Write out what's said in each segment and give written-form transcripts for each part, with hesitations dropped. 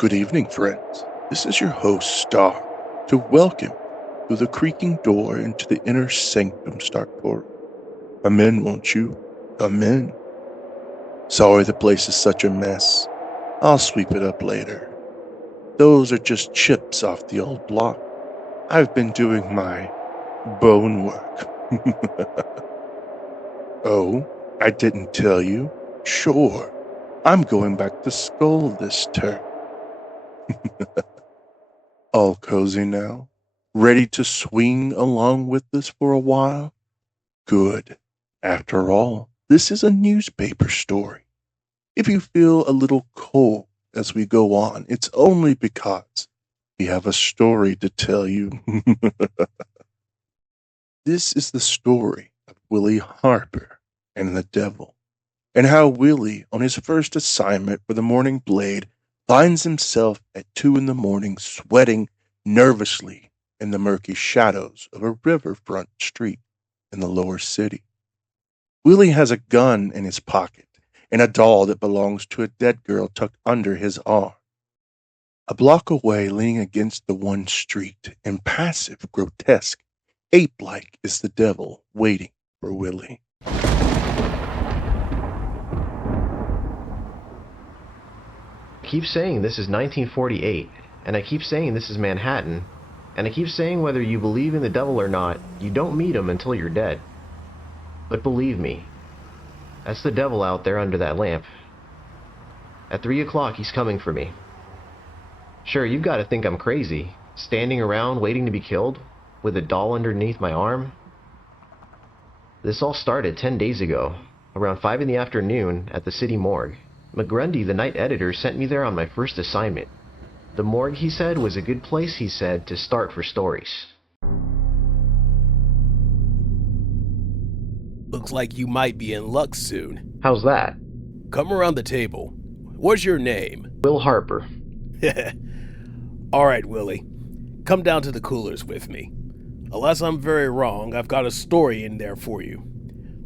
Good evening, friends. This is your host, Star, to welcome through the creaking door into the inner Sanctum Starktorum. Come in, won't you? Come in. Sorry the place is such a mess. I'll sweep it up later. Those are just chips off the old block. I've been doing my bone work. Oh, I didn't tell you? Sure. I'm going back to Skull this turn. All cozy now? Ready to swing along with us for a while? Good. After all, this is a newspaper story. If you feel a little cold as we go on, it's only because we have a story to tell you. This is the story of Willie Harper and the Devil, and how Willie, on his first assignment for the Morning Blade, finds himself at 2 a.m. sweating nervously in the murky shadows of a riverfront street in the lower city. Willie has a gun in his pocket and a doll that belongs to a dead girl tucked under his arm. A block away, leaning against the one street, impassive, grotesque, ape-like, is the Devil waiting for Willie. I keep saying this is 1948, and I keep saying this is Manhattan, and I keep saying whether you believe in the devil or not, you don't meet him until you're dead. But believe me, that's the devil out there under that lamp. At 3 o'clock, he's coming for me. Sure, you've got to think I'm crazy, standing around waiting to be killed, with a doll underneath my arm. This all started 10 days ago, around 5 in the afternoon at the city morgue. McGrundy, the night editor, sent me there on my first assignment. The morgue, he said, was a good place, he said, to start for stories. Looks like you might be in luck soon. How's that? Come around the table. What's your name? Will Harper. All right, Willie. Come down to the coolers with me. Unless I'm very wrong, I've got a story in there for you.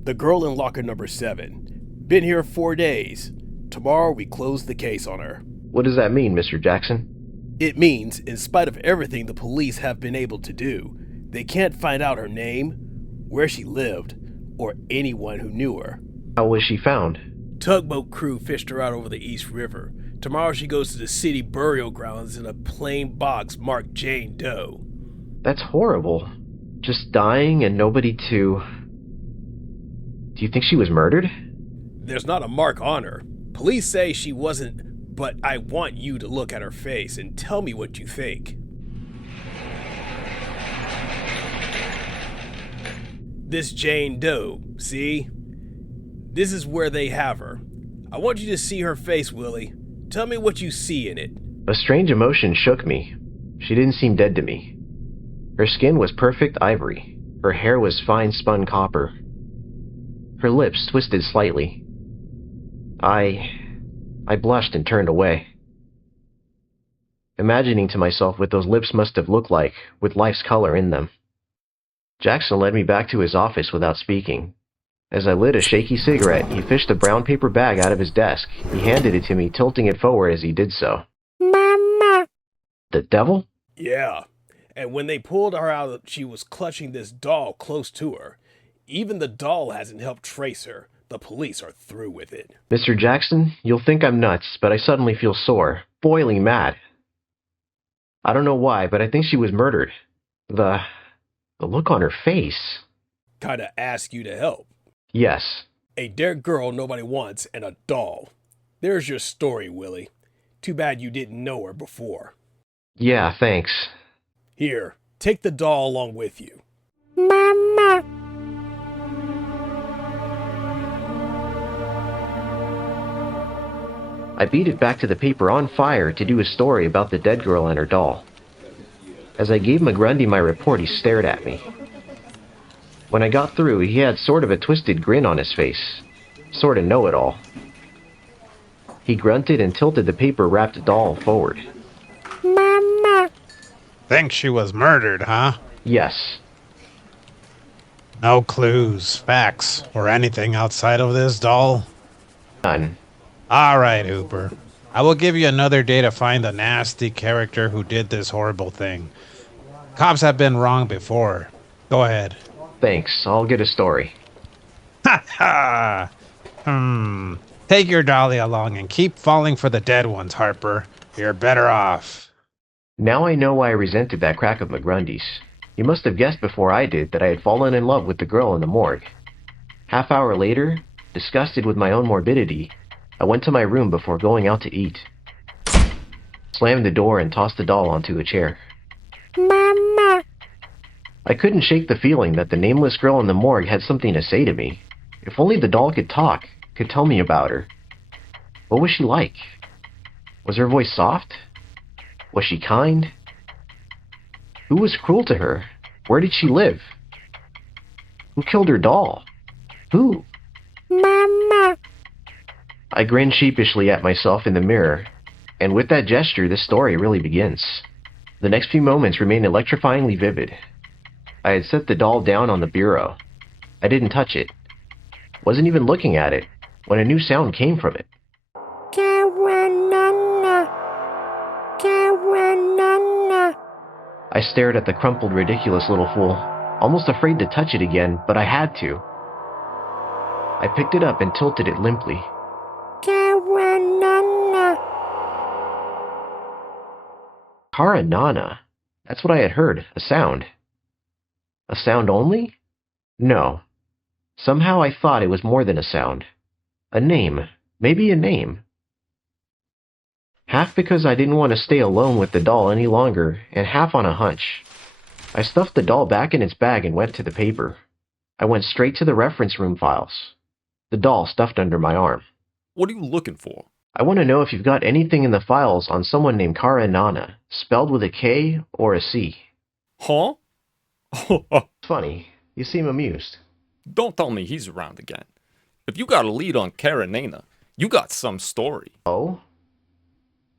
The girl in locker number 7. Been here 4 days. Tomorrow we close the case on her. What does that mean, Mr. Jackson? It means, in spite of everything the police have been able to do, they can't find out her name, where she lived, or anyone who knew her. How was she found? Tugboat crew fished her out over the East River. Tomorrow she goes to the city burial grounds in a plain box marked Jane Doe. That's horrible. Just dying and nobody to... Do you think she was murdered? There's not a mark on her. Police say she wasn't, but I want you to look at her face and tell me what you think. This Jane Doe, see? This is where they have her. I want you to see her face, Willie. Tell me what you see in it. A strange emotion shook me. She didn't seem dead to me. Her skin was perfect ivory. Her hair was fine spun copper. Her lips twisted slightly. I blushed and turned away, imagining to myself what those lips must have looked like, with life's color in them. Jackson led me back to his office without speaking. As I lit a shaky cigarette, he fished a brown paper bag out of his desk. He handed it to me, tilting it forward as he did so. Mama! The devil? Yeah, and when they pulled her out, she was clutching this doll close to her. Even the doll hasn't helped trace her. The police are through with it. Mr. Jackson, you'll think I'm nuts, but I suddenly feel sore, boiling mad. I don't know why, but I think she was murdered. The look on her face. Kinda ask you to help. Yes. A dead girl nobody wants and a doll. There's your story, Willie. Too bad you didn't know her before. Yeah, thanks. Here, take the doll along with you. Mama! I beat it back to the paper on fire to do a story about the dead girl and her doll. As I gave McGrundy my report, he stared at me. When I got through, he had sort of a twisted grin on his face. Sort of know-it-all. He grunted and tilted the paper-wrapped doll forward. Mama! Think she was murdered, huh? Yes. No clues, facts, or anything outside of this doll? None. All right, Hooper. I will give you another day to find the nasty character who did this horrible thing. Cops have been wrong before. Go ahead. Thanks, I'll get a story. Ha! Take your dolly along and keep falling for the dead ones, Harper. You're better off. Now I know why I resented that crack of McGrundy's. He must have guessed before I did that I had fallen in love with the girl in the morgue. Half hour later, disgusted with my own morbidity, I went to my room before going out to eat. Slammed the door and tossed the doll onto a chair. Mama! I couldn't shake the feeling that the nameless girl in the morgue had something to say to me. If only the doll could talk, could tell me about her. What was she like? Was her voice soft? Was she kind? Who was cruel to her? Where did she live? Who killed her doll? Who? Mama! I grinned sheepishly at myself in the mirror, and with that gesture, the story really begins. The next few moments remained electrifyingly vivid. I had set the doll down on the bureau. I didn't touch it. Wasn't even looking at it, when a new sound came from it. I stared at the crumpled, ridiculous little fool, almost afraid to touch it again, but I had to. I picked it up and tilted it limply. Karanana. That's what I had heard, a sound. A sound only? No. Somehow I thought it was more than a sound. A name. Maybe a name. Half because I didn't want to stay alone with the doll any longer, and half on a hunch. I stuffed the doll back in its bag and went to the paper. I went straight to the reference room files. The doll stuffed under my arm. What are you looking for? I want to know if you've got anything in the files on someone named Karanana, spelled with a K or a C. Huh? It's funny. You seem amused. Don't tell me he's around again. If you got a lead on Karanana, you got some story. Oh?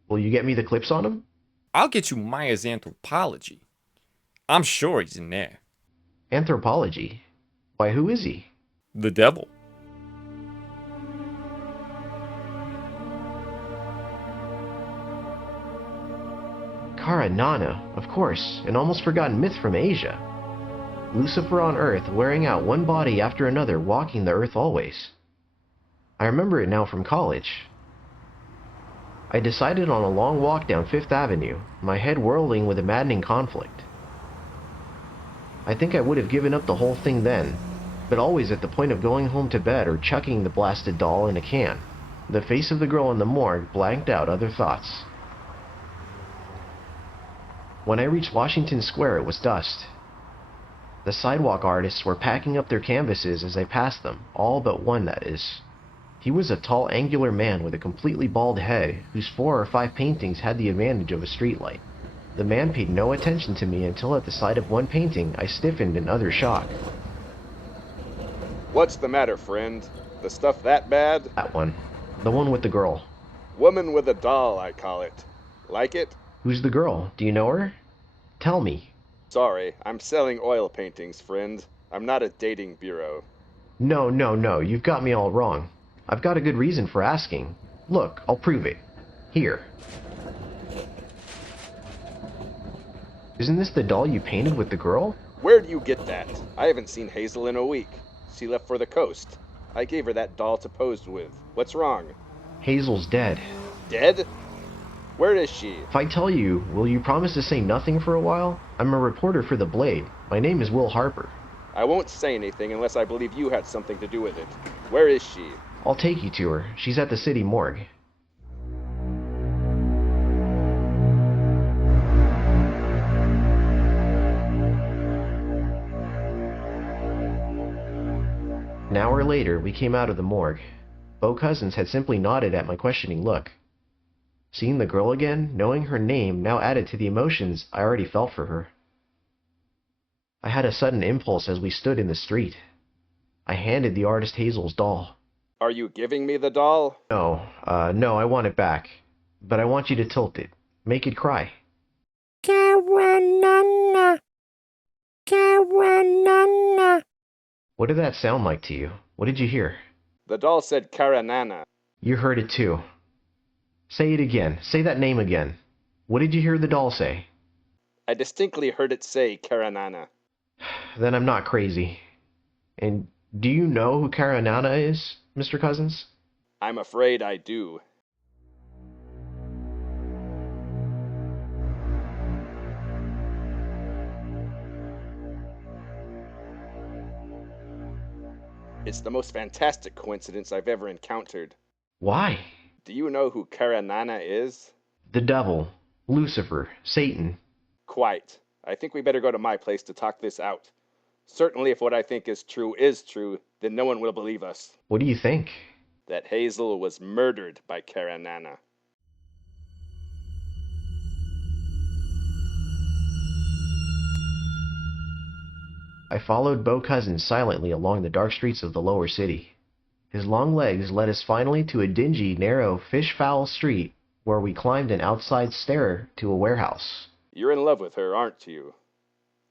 Will you get me the clips on him? I'll get you Maya's anthropology. I'm sure he's in there. Anthropology? Why, who is he? The devil. Karanana, of course, an almost forgotten myth from Asia. Lucifer on Earth, wearing out one body after another, walking the earth always. I remember it now from college. I decided on a long walk down Fifth Avenue, my head whirling with a maddening conflict. I think I would have given up the whole thing then, but always at the point of going home to bed or chucking the blasted doll in a can. The face of the girl in the morgue blanked out other thoughts. When I reached Washington Square, it was dusk. The sidewalk artists were packing up their canvases as I passed them, all but one, that is. He was a tall, angular man with a completely bald head, whose 4 or 5 paintings had the advantage of a streetlight. The man paid no attention to me until at the sight of one painting I stiffened in utter shock. What's the matter, friend? The stuff that bad? That one. The one with the girl. Woman with a doll, I call it. Like it? Who's the girl? Do you know her? Tell me. Sorry, I'm selling oil paintings, friend. I'm not a dating bureau. No, you've got me all wrong. I've got a good reason for asking. Look, I'll prove it. Here. Isn't this the doll you painted with the girl? Where'd you get that? I haven't seen Hazel in a week. She left for the coast. I gave her that doll to pose with. What's wrong? Hazel's dead. Dead? Where is she? If I tell you, will you promise to say nothing for a while? I'm a reporter for The Blade. My name is Will Harper. I won't say anything unless I believe you had something to do with it. Where is she? I'll take you to her. She's at the city morgue. An hour later, we came out of the morgue. Bo Cousins had simply nodded at my questioning look. Seeing the girl again, knowing her name, now added to the emotions I already felt for her. I had a sudden impulse as we stood in the street. I handed the artist Hazel's doll. Are you giving me the doll? No, I want it back. But I want you to tilt it. Make it cry. Karanana. Karanana. What did that sound like to you? What did you hear? The doll said Karanana. You heard it too. Say it again. Say that name again. What did you hear the doll say? I distinctly heard it say Karanana. Then I'm not crazy. And do you know who Karanana is, Mr. Cousins? I'm afraid I do. It's the most fantastic coincidence I've ever encountered. Why? Do you know who Karanana is? The devil, Lucifer, Satan. Quite. I think we better go to my place to talk this out. Certainly if what I think is true, then no one will believe us. What do you think? That Hazel was murdered by Karanana. I followed Bo Cousins silently along the dark streets of the lower city. His long legs led us finally to a dingy, narrow, fish-foul street where we climbed an outside stair to a warehouse. You're in love with her, aren't you?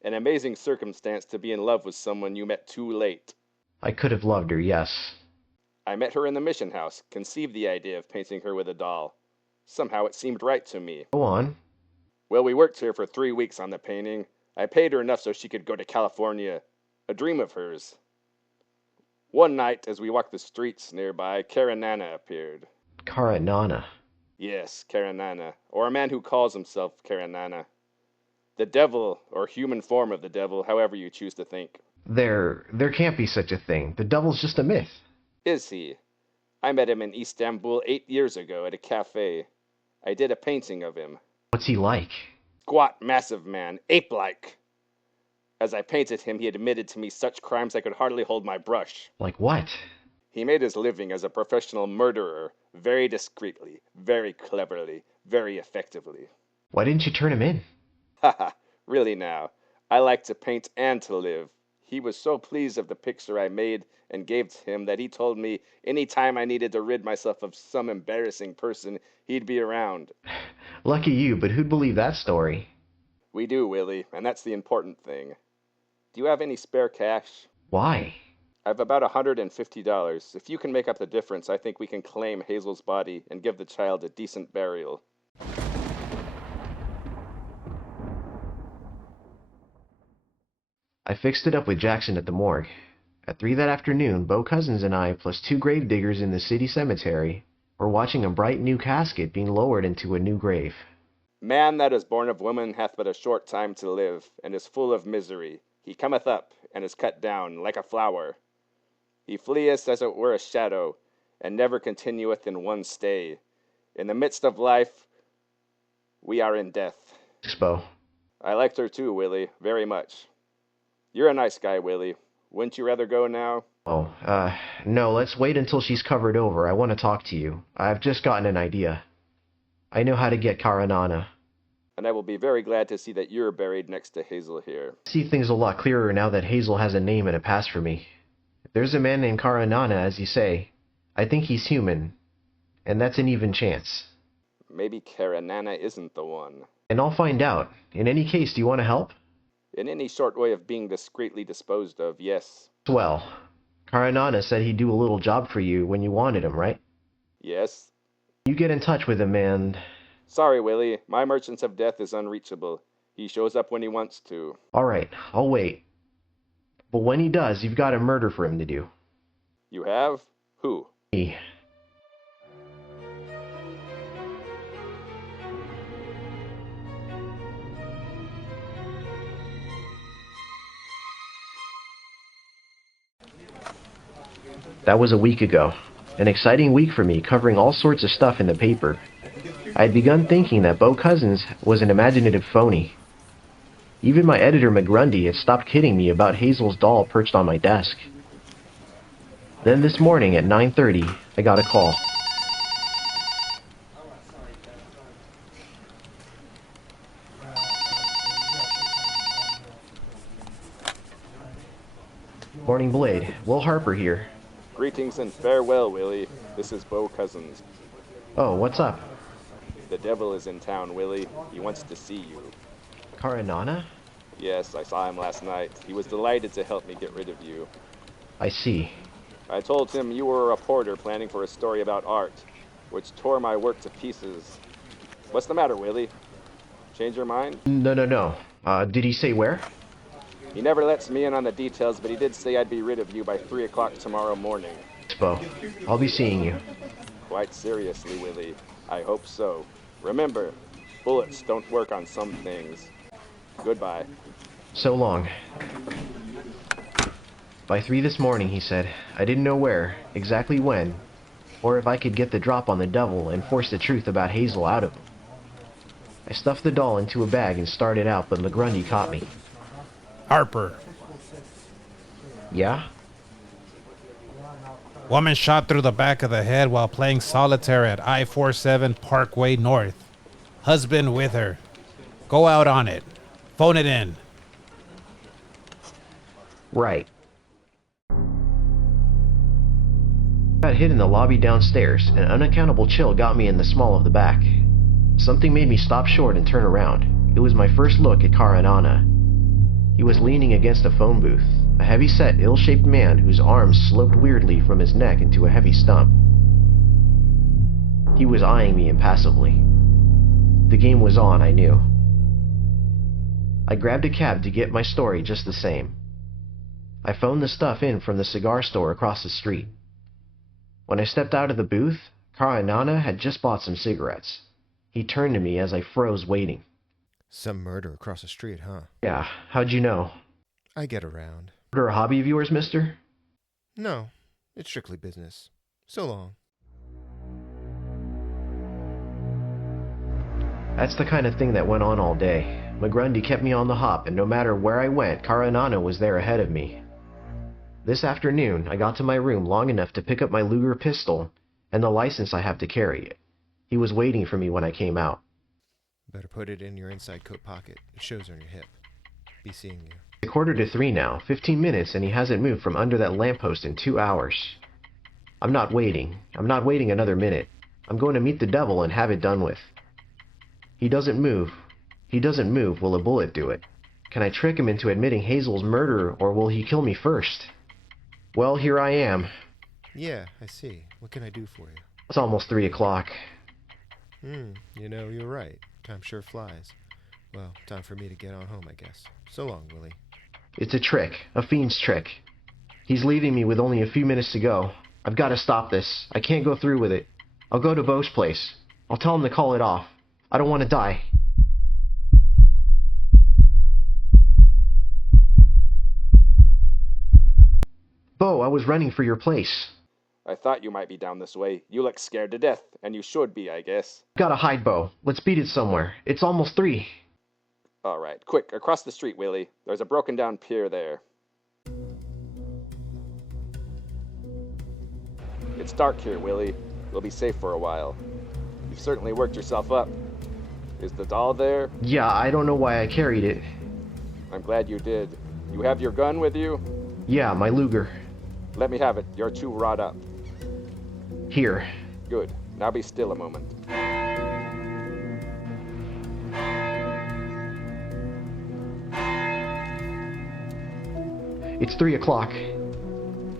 An amazing circumstance to be in love with someone you met too late. I could have loved her, yes. I met her in the mission house, conceived the idea of painting her with a doll. Somehow it seemed right to me. Go on. Well, we worked here for 3 weeks on the painting. I paid her enough so she could go to California. A dream of hers. One night, as we walked the streets nearby, Karanana appeared. Karanana. Yes, Karanana, or a man who calls himself Karanana. The devil, or human form of the devil, however you choose to think. There can't be such a thing. The devil's just a myth. Is he? I met him in Istanbul 8 years ago at a cafe. I did a painting of him. What's he like? Squat, massive man, ape-like. As I painted him, he admitted to me such crimes I could hardly hold my brush. Like what? He made his living as a professional murderer, very discreetly, very cleverly, very effectively. Why didn't you turn him in? Haha, really now. I like to paint and to live. He was so pleased of the picture I made and gave to him that he told me any time I needed to rid myself of some embarrassing person, he'd be around. Lucky you, but who'd believe that story? We do, Willie, and that's the important thing. Do you have any spare cash? Why? I've about $150. If you can make up the difference, I think we can claim Hazel's body and give the child a decent burial. I fixed it up with Jackson at the morgue. At 3 that afternoon, Bo Cousins and I, plus 2 gravediggers in the city cemetery, were watching a bright new casket being lowered into a new grave. Man that is born of woman hath but a short time to live, and is full of misery. He cometh up, and is cut down, like a flower. He fleeth as it were a shadow, and never continueth in one stay. In the midst of life, we are in death. Bo. I liked her too, Willie, very much. You're a nice guy, Willie. Wouldn't you rather go now? No, let's wait until she's covered over. I want to talk to you. I've just gotten an idea. I know how to get Karanana. And I will be very glad to see that you're buried next to Hazel here. I see things a lot clearer now that Hazel has a name and a past for me. If there's a man named Karanana, as you say, I think he's human. And that's an even chance. Maybe Karanana isn't the one. And I'll find out. In any case, do you want to help? In any short way of being discreetly disposed of, yes. Swell. Karanana said he'd do a little job for you when you wanted him, right? Yes. You get in touch with him and... Sorry, Willie. My Merchants of Death is unreachable. He shows up when he wants to. Alright, I'll wait. But when he does, you've got a murder for him to do. You have? Who? Me. That was a week ago. An exciting week for me, covering all sorts of stuff in the paper. I had begun thinking that Bo Cousins was an imaginative phony. Even my editor McGrundy had stopped kidding me about Hazel's doll perched on my desk. Then this morning at 9:30, I got a call. Morning, Blade. Will Harper here. Greetings and farewell, Willie. This is Bo Cousins. Oh, what's up? The devil is in town, Willie. He wants to see you. Karanana? Yes, I saw him last night. He was delighted to help me get rid of you. I see. I told him you were a reporter planning for a story about art. which tore my work to pieces. What's the matter, Willie? Change your mind? No. Did he say where? He never lets me in on the details, but he did say I'd be rid of you by 3 o'clock tomorrow morning. Bo, I'll be seeing you. Quite seriously, Willie. I hope so. Remember, bullets don't work on some things. Goodbye. So long. By 3 this morning, he said. I didn't know where, exactly when, or if I could get the drop on the devil and force the truth about Hazel out of him. I stuffed the doll into a bag and started out, but McGrundy caught me. Harper. Yeah? Woman shot through the back of the head while playing solitaire at I-47 Parkway North. Husband with her. Go out on it. Phone it in. Right. Got hit in the lobby downstairs. An unaccountable chill got me in the small of the back. Something made me stop short and turn around. It was my first look at Karanana. He was leaning against a phone booth, a heavy-set, ill-shaped man whose arms sloped weirdly from his neck into a heavy stump. He was eyeing me impassively. The game was on, I knew. I grabbed a cab to get my story just the same. I phoned the stuff in from the cigar store across the street. When I stepped out of the booth, Karanana had just bought some cigarettes. He turned to me as I froze waiting. Some murder across the street, huh? Yeah, how'd you know? I get around. Murder a hobby of yours, mister? No, it's strictly business. So long. That's the kind of thing that went on all day. McGrundy kept me on the hop, and no matter where I went, Karanana was there ahead of me. This afternoon, I got to my room long enough to pick up my Luger pistol and the license I have to carry it. He was waiting for me when I came out. Better put it in your inside coat pocket. It shows on your hip. Be seeing you. It's 2:45 now, 15 minutes, and he hasn't moved from under that lamppost in 2 hours. I'm not waiting. I'm not waiting another minute. I'm going to meet the devil and have it done with. He doesn't move. He doesn't move. Will a bullet do it? Can I trick him into admitting Hazel's murder, or will he kill me first? Well, here I am. Yeah, I see. What can I do for you? It's almost 3 o'clock. You know, you're right. Time sure flies. Well, time for me to get on home, I guess. So long, Willie. It's a trick. A fiend's trick. He's leaving me with only a few minutes to go. I've got to stop this. I can't go through with it. I'll go to Beau's place. I'll tell him to call it off. I don't want to die. Beau, I was running for your place. I thought you might be down this way. You look scared to death, and you should be, I guess. Gotta hide, Beau. Let's beat it somewhere. It's almost 3. All right, quick, across the street, Willie. There's a broken down pier there. It's dark here, Willie. We'll be safe for a while. You've certainly worked yourself up. Is the doll there? Yeah, I don't know why I carried it. I'm glad you did. You have your gun with you? Yeah, my Luger. Let me have it. You're too wrought up. Here. Good. Now be still a moment. It's 3 o'clock.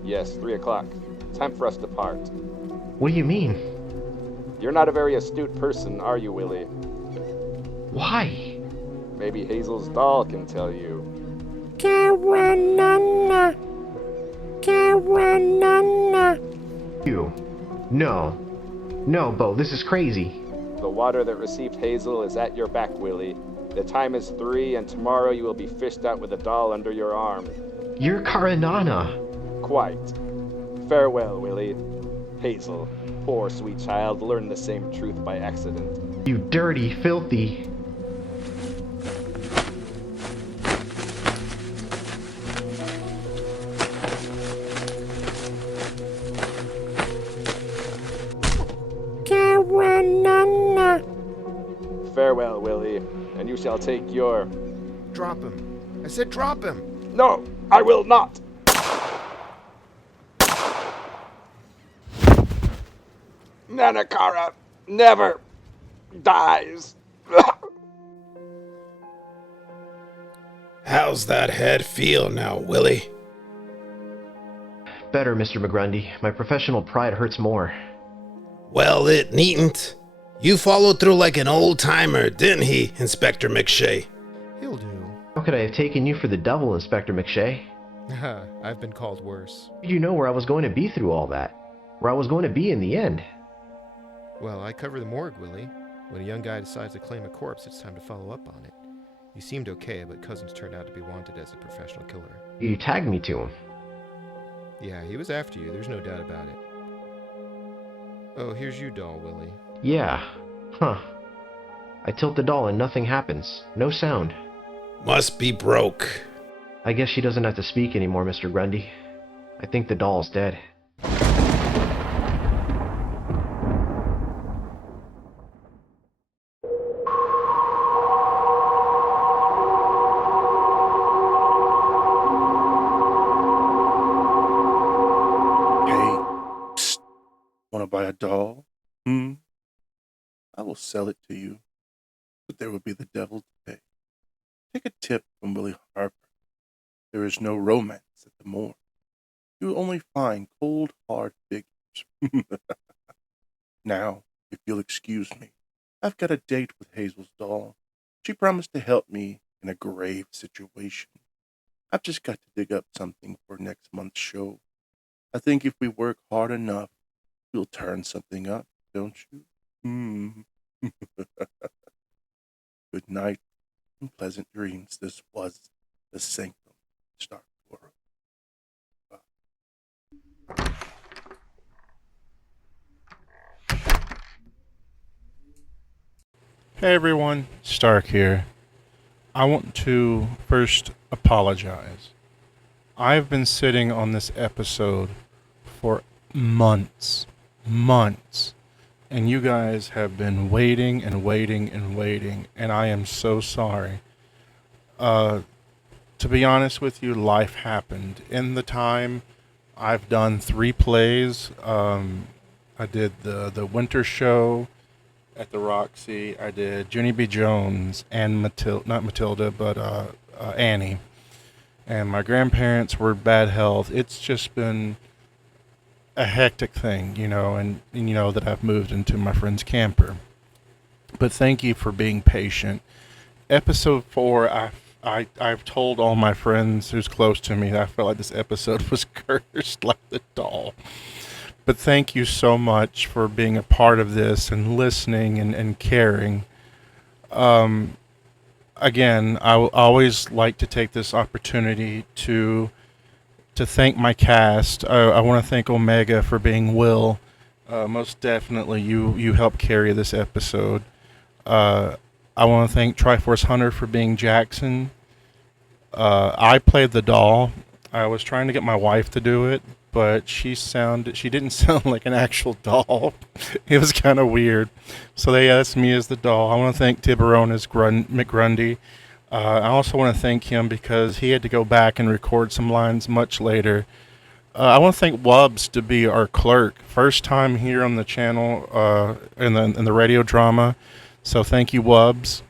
Yes, 3 o'clock. Time for us to part. What do you mean? You're not a very astute person, are you, Willie? Why? Maybe Hazel's doll can tell you. Karanana. Karanana. You. No. No, Beau, this is crazy. The water that received Hazel is at your back, Willie. The time is 3, and tomorrow you will be fished out with a doll under your arm. You're Karanana. Quite. Farewell, Willie. Hazel, poor sweet child, learned the same truth by accident. You dirty, filthy. Karanana. Farewell, Willie, and you shall take your... Drop him. I said drop him. No, I will not! Nanakara never dies. How's that head feel now, Willie? Better, Mr. McGrundy. My professional pride hurts more. Well, it needn't. You followed through like an old-timer, didn't he, Inspector McShay? He'll do. How could I have taken you for the devil, Inspector McShay? I've been called worse. Did you know where I was going to be through all that? Where I was going to be in the end? Well, I cover the morgue, Willie. When a young guy decides to claim a corpse, it's time to follow up on it. You seemed okay, but Cousins turned out to be wanted as a professional killer. You tagged me to him. Yeah, he was after you, there's no doubt about it. Oh, here's you, doll, Willie. Yeah. Huh. I tilt the doll and nothing happens. No sound. Must be broke. I guess she doesn't have to speak anymore, Mr. Grundy. I think the doll's dead. Hey, psst, wanna buy a doll? I will sell it to you, but there will be the devil to pay. Take a tip from Willie Harper. There is no romance at the morgue. You will only find cold, hard figures. Now, if you'll excuse me, I've got a date with Hazel's doll. She promised to help me in a grave situation. I've just got to dig up something for next month's show. I think if we work hard enough, we'll turn something up, don't you? Good night and pleasant dreams. This was the Sanctum Starktorum. Hey everyone, Stark here. I want to first apologize. I've been sitting on this episode for months, and you guys have been waiting and waiting and waiting, and I am so sorry. To be honest with you, life happened. In the time, I've done 3 plays. I did the winter show at the Roxy. I did Junie B. Jones and not Matilda, but Annie. And my grandparents were bad health. It's just been a hectic thing, and you know that I've moved into my friend's camper. But thank you for being patient. Episode 4, I've told all my friends who's close to me that I felt like this episode was cursed like the doll. But thank you so much for being a part of this and listening and caring. Again, I always like to take this opportunity to thank my cast. I want to thank Omega for being Will. Most definitely, you helped carry this episode. I want to thank Triforce Hunter for being Jackson. I played the doll. I was trying to get my wife to do it, but she didn't sound like an actual doll. It was kind of weird. So they asked me as the doll. I want to thank Tiburon as McGrundy. I also want to thank him because he had to go back and record some lines much later. I want to thank Wubbs to be our clerk. First time here on the channel in the radio drama. So thank you, Wubbs.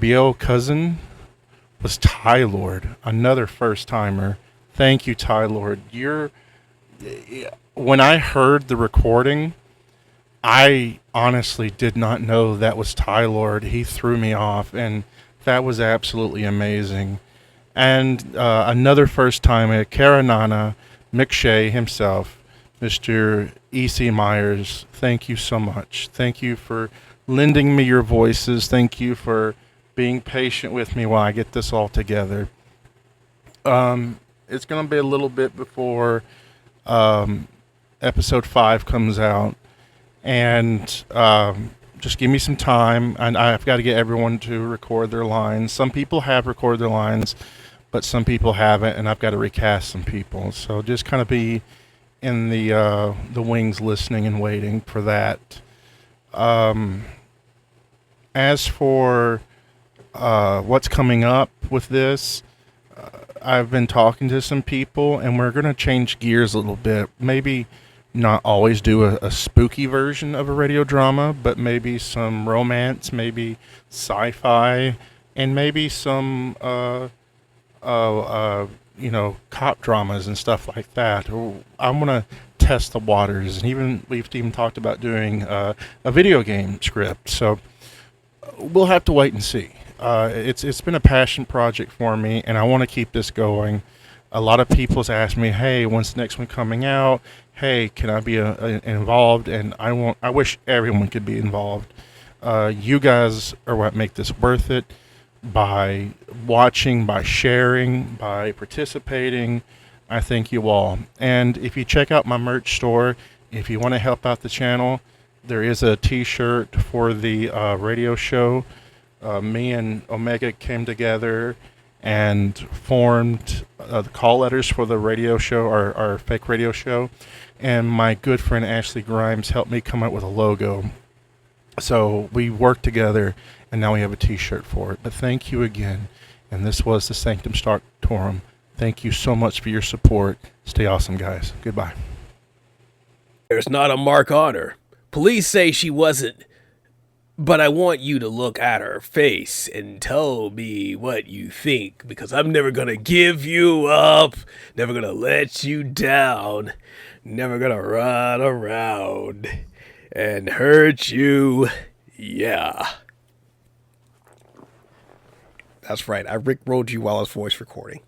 B.O. Cousin was Ty Lord, another first timer. Thank you, Ty Lord. When I heard the recording, I honestly did not know that was Ty Lord. He threw me off, and that was absolutely amazing. And another first timer, Karanana McShay himself, Mr. E.C. Myers. Thank you so much. Thank you for lending me your voices. Thank you for being patient with me while I get this all together. It's going to be a little bit before episode 5 comes out. And just give me some time. And I've got to get everyone to record their lines. Some people have recorded their lines, but some people haven't. And I've got to recast some people. So just kind of be in the wings listening and waiting for that. As for what's coming up with this, I've been talking to some people, and we're going to change gears a little bit. Maybe not always do a spooky version of a radio drama, but maybe some romance, maybe sci-fi, and maybe some, cop dramas and stuff like that. I'm going to test the waters, and we've even talked about doing a video game script. So we'll have to wait and see. It's been a passion project for me, and I want to keep this going. A lot of people's asked me, "Hey, when's the next one coming out? Hey, can I be involved?" And I wish everyone could be involved. You guys are what make this worth it. By watching, by sharing, by participating, I thank you all. And if you check out my merch store, if you want to help out the channel, there is a t-shirt for the radio show. Me and Omega came together and formed the call letters for the radio show, our fake radio show. And my good friend Ashley Grimes helped me come up with a logo. So we worked together, and now we have a t-shirt for it. But thank you again. And this was the Sanctum Starktorum. Thank you so much for your support. Stay awesome, guys. Goodbye. There's not a mark on her. Police say she wasn't, but I want you to look at her face and tell me what you think, because I'm never gonna give you up, never gonna let you down, never gonna run around and hurt you. Yeah. That's right. I rickrolled you while I was voice recording.